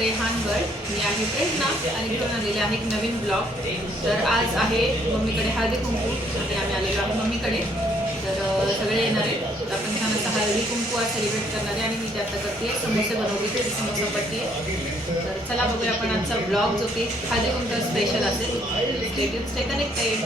प्रेहानगड मी आहे प्रेरणा आणि घेऊन आलेले आहे एक नवीन ब्लॉग. तर आज आहे मम्मीकडे हळदी कुंकू. आणि आम्ही आलेलो आहोत मम्मीकडे. तर सगळे येणार आहेत. तर आपण छान असं हळदी कुंकू आज सेलिब्रेट करणार आहे आणि मी ते आता करते. समोसे बनवली ते समोसा पट्टी तर चला बघूया आपण आजचा ब्लॉग जो की हळदी कुंकू स्पेशल असेल. स्टेट्यून स्टे कनेक्टेड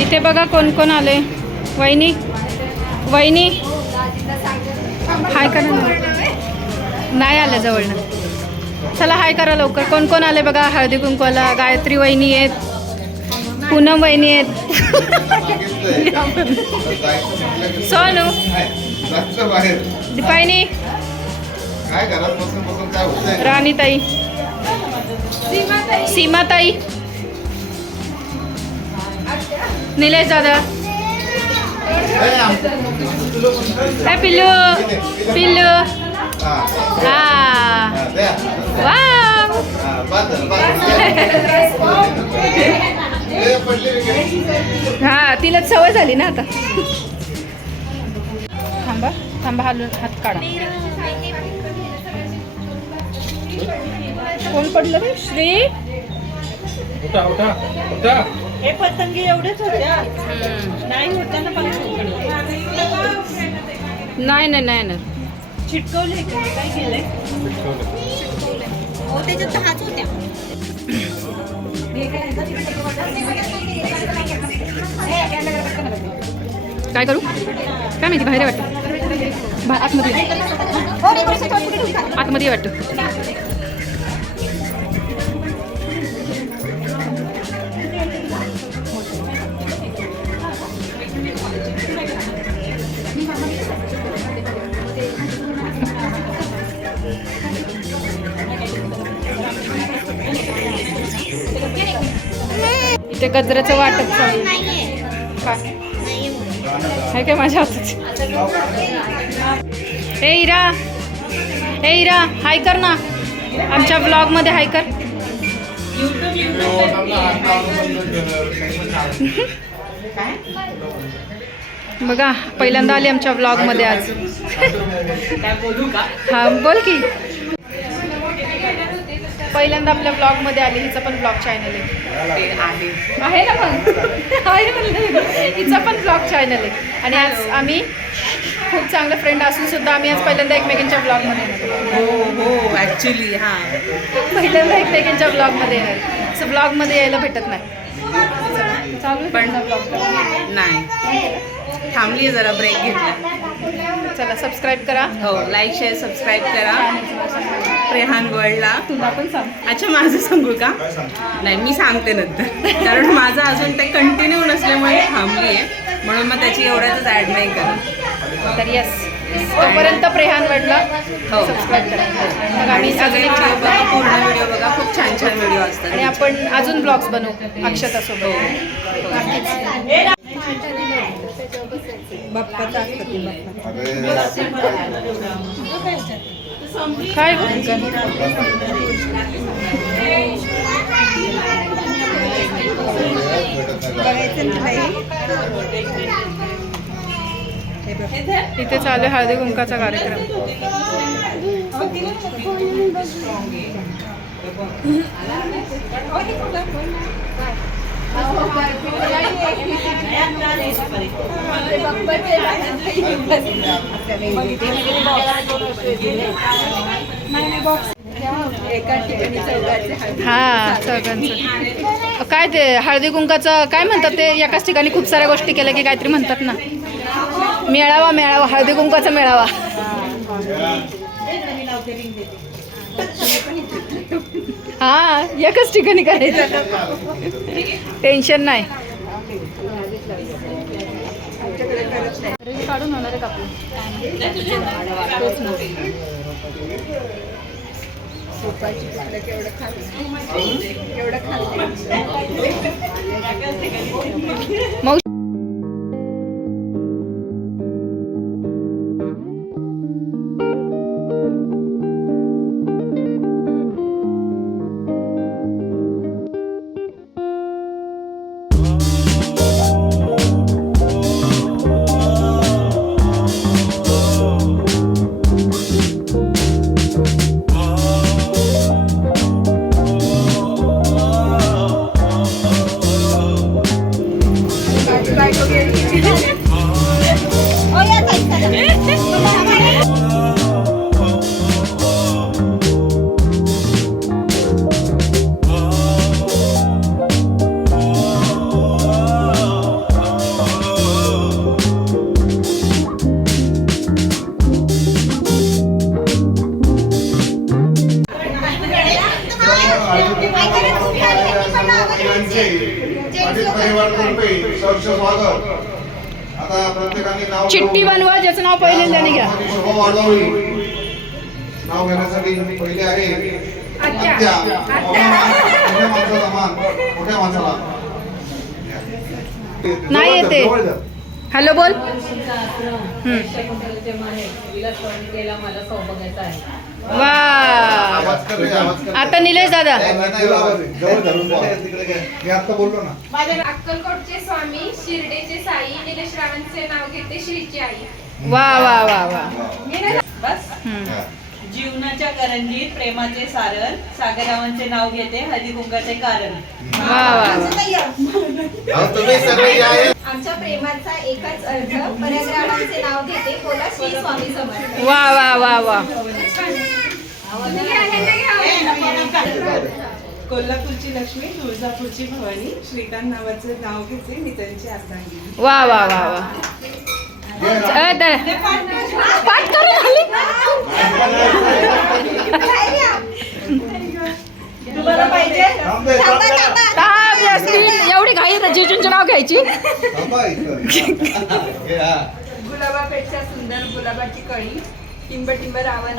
इथे बघा कोण कोण आले. वहिनी वहिनी. हाय करा ना. नाही आलं जवळनं. चला हाय करा लवकर. कोण कोण आले बघा? हळदी कुंकवाला गायत्री वहिनी आहेत. पूनम वहिनी आहेत. सोनू. बाहेर. दीपायनी. काय घरात बसून बसून काय होतंय? राणीताई. सीमाताई. निलेश दादा. ए, हे पिल्लू. पिल्लू. हा. वा हा. हा तिला सवय झाली ना आता. थांबा. थांबा हालून हात काढा. कोण पडलं रे? श्री? उठा उठा उठा. हे पतंगी एवढेच होत्या नाही होत्या ना नाही नाही नाही ना चिटकवले की काय केलंय? हो त्याच्यात दहाच होत्या. काय करू? काय माहिती बाहेर वाटतं. आतमध्ये. आतमध्ये वाटतं. इथे गजऱ्याचं वाटप. काय? आहे काय माझ्या हातात? ए इरा. ए इरा हाय कर ना. आमच्या ब्लॉगमध्ये हाय कर. बघा पहिल्यांदा आली आमच्या ब्लॉगमध्ये आज. हा बोल की. पहिल्यांदा आपल्या ब्लॉगमध्ये आली. हिचा पण ब्लॉग चॅनल आहे. आहे. ना पण? आहे म्हणलं. हिचा पण ब्लॉग चॅनल आहे. आणि आज आम्ही खूप चांगले फ्रेंड असून सुद्धा आम्ही आज पहिल्यांदा एकमेकांच्या ब्लॉगमध्ये येणार हो हो ऍक्च्युली हा. पहिल्यांदा एकमेकांच्या ब्लॉगमध्ये येणार असं ब्लॉगमध्ये यायला भेटत नाही. चला, चालू पण ब्लॉग नाही. थांबली जरा ब्रेक घेतला. चला सबस्क्राईब करा. हो लाईक शेअर सबस्क्राईब करा. प्रेहान वर्ल्डला तुला पण सांग. अच्छा माझं सांगू का? नाही मी सांगते नंतर. कारण माझं अजून ते कंटिन्यू नसल्यामुळे थांबली आहे. म्हणून मग त्याची एवढ्यातच ॲड नाही करत. तर येस तोपर्यंत प्रेहान वडला हो. सबस्क्राईब करा. मग आम्ही सगळे व्हिडिओ बघा पूर्ण व्हिडिओ बघा. खूप छान छान व्हिडिओ असतात आणि आपण अजून ब्लॉग्स बनवू अक्षतासोबत. बाप्पाचा असतं ते बाप्पा. अरे, काय भेटत नाही. इथे चालू हळदी कुंकाचा कार्यक्रम. हा चौघांचं. काय ते हळदी कुंकाचं काय म्हणतात ते एकाच ठिकाणी खूप साऱ्या गोष्टी केल्या की काहीतरी म्हणतात ना. मेळावा मेळावा हळदी कुंकाचा मेळावा. हा एकच ठिकाणी करायचं. टेन्शन नाही. काढून होणार मग चिठ्ठी बनवा ज्याचं नाव पहिल्यांदाने घ्या. नाव घेण्यासाठी पहिले आहे. मोठ्या माणसाला. नाही येते. हॅलो बोल. वा आवाज कर रे, आवाज कर. आता निलेश दादा. अक्कलकोटचे स्वामी शिर्डेचे साई निलेशरावांचे नाव घेते श्रीची आई. वा वा वा वा. बस. जीवनाच्या करंजीत प्रेमाचे सारण सागररावांचे नाव घेते हळदी कुंकाचे कारण. वा वा वा. आमच्या प्रेमाचा एकच अर्थ परग्रावांचे नाव घेते बोला श्री स्वामी समर्थ वा वा वा वा. कोल्हापूरची लक्ष्मी तुळजापूरची भवानी श्रीकांत नावाचं नाव घेते मी त्यांची अर्धांगिनी वा वा वा वा. एवढी घाई जिजूंचे नाव घ्यायची. हे, हा. गुलाबापेक्षा सुंदर गुलाबाची कळी. टिंब टिंब रावण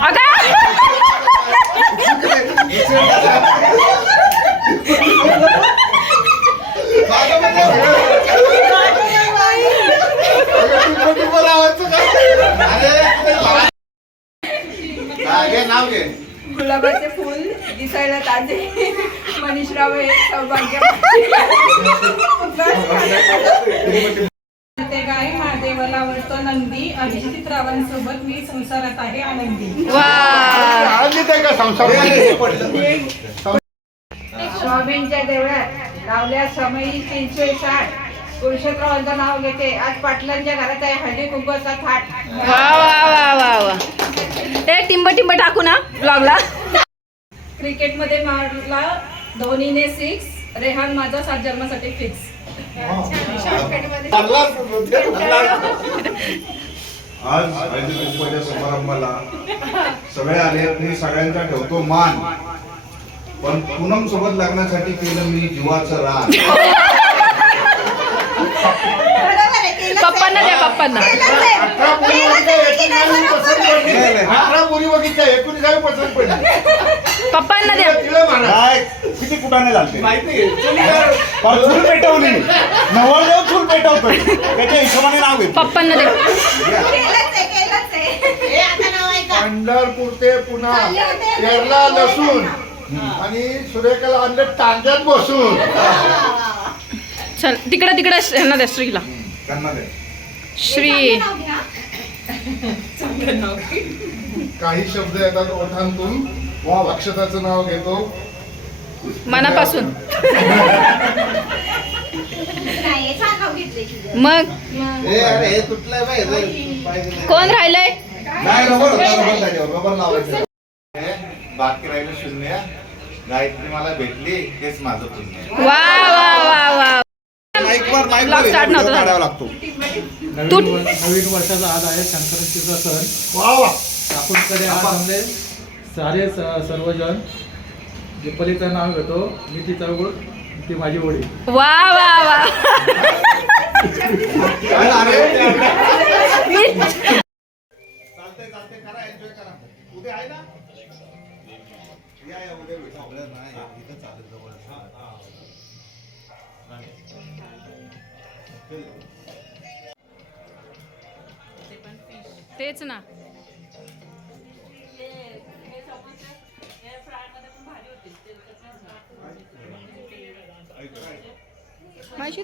नाव घे गुलाबाचे फूल दिसायला ताजे. मनीषराव हे सौभाग्य नंदी अभिजित रावांसोबत मी संसारात आहे आनंदी. स्वामींच्या देवळात लावल्या समयी तीनशे साठ. पुरुषोत्तमांचं नाव घेते. आज पाटलांच्या घरात आहे हळदी कुंकवाचा थाट. वा वा वा वा वा. ते टिंब टिंब टाकू ना ब्लॉगला. क्रिकेटमध्ये मारला धोनीने सिक्स रेहान माझा सात जन्मासाठी फिक्स आज कुंकवाच्या समारंभाला सगळे आले मी सगळ्यांचा ठेवतो मान. पण पूनम सोबत लग्नासाठी केलं मी जीवाचं रान. पप्पांना द्या पप्पांना. अठरा मुली बघितल्या एकोणीसावी पसंत पडली पप्पांना द्या काय किती कुठाने झालते पण चूल पेटवली. नवरदेव चूल पेटवतोय. त्याच्या हिशोबाने नाव घेतो पप्पांना द्या. पंढरपूर ते पुन्हा केरला लसूण आणि सुरेखाला आणलं टांग्यात बसून. चल तिकडं तिकडं ह्यांना द्या श्रीला. त्यांना. श्री काही शब्द येतात ओठांतून. वा अक्षताचं नाव घेतो. मनापासून. मग? हे अरे हे तुटलंय बाई, हे पाहिजे. कोण राहिलंय? नाही रबर होता, रबर त्याच्यावर, रबर लावायचं हे, बाकी राहिलं शून्य. गायत्री मला भेटली तेच माझं पुण्य वा वा वा वा. माईकवर Vlog start नव्हता झाला. काढावा लागतो तू नवीन वर- नवीन वर्षाचा आज आहे संक्रांतीचा सण. वा वा. आपणकडे आज आमले सारे स- सर्वजण. दीपलीचं नाव घेतो मी तिचा गुळ ती माझी ओळी वा वा वा. काय अरे मी चालतंय चालतंय करा एन्जॉय करा. उद्या आहे ना? या या उद्या भेटू. आपल्याला नाही इथं चालेल जवळ. तेच ना. माहिती